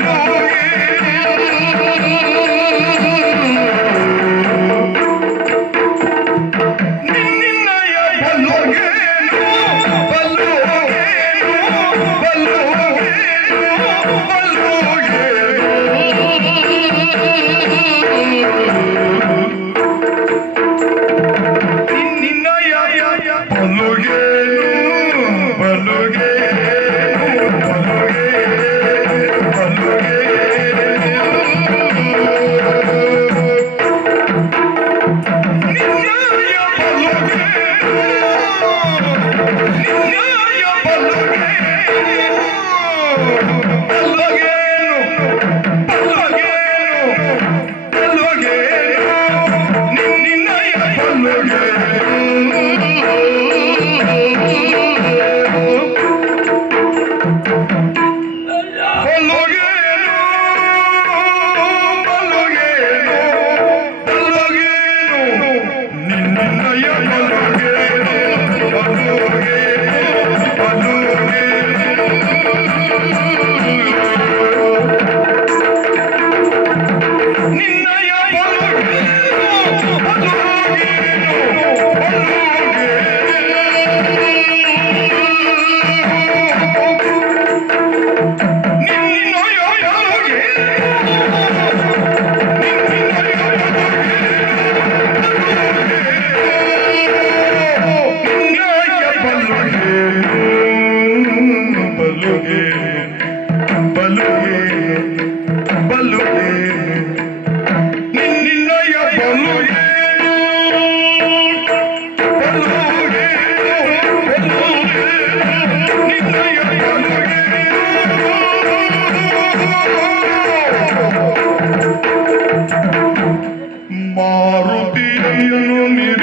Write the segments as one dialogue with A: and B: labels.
A: yeah. ಮಾರುತಿಯನ್ನು ನಿರೀಕ್ಷಿಪನು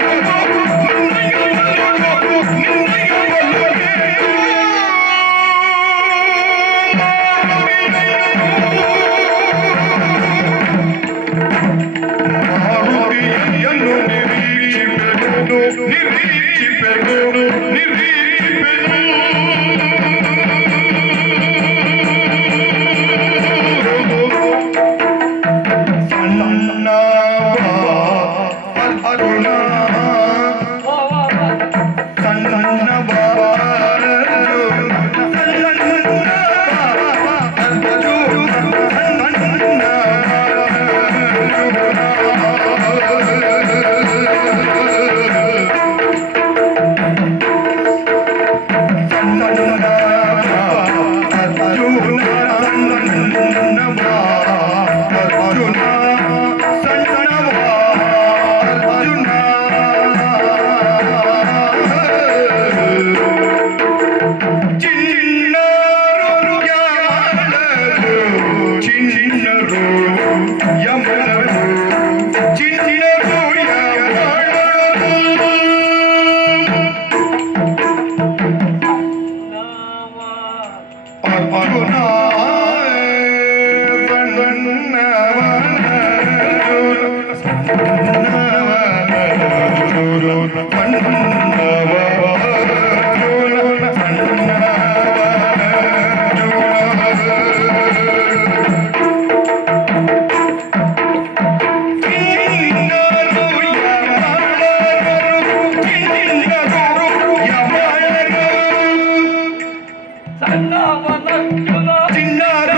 A: నిన్న చిన్నారా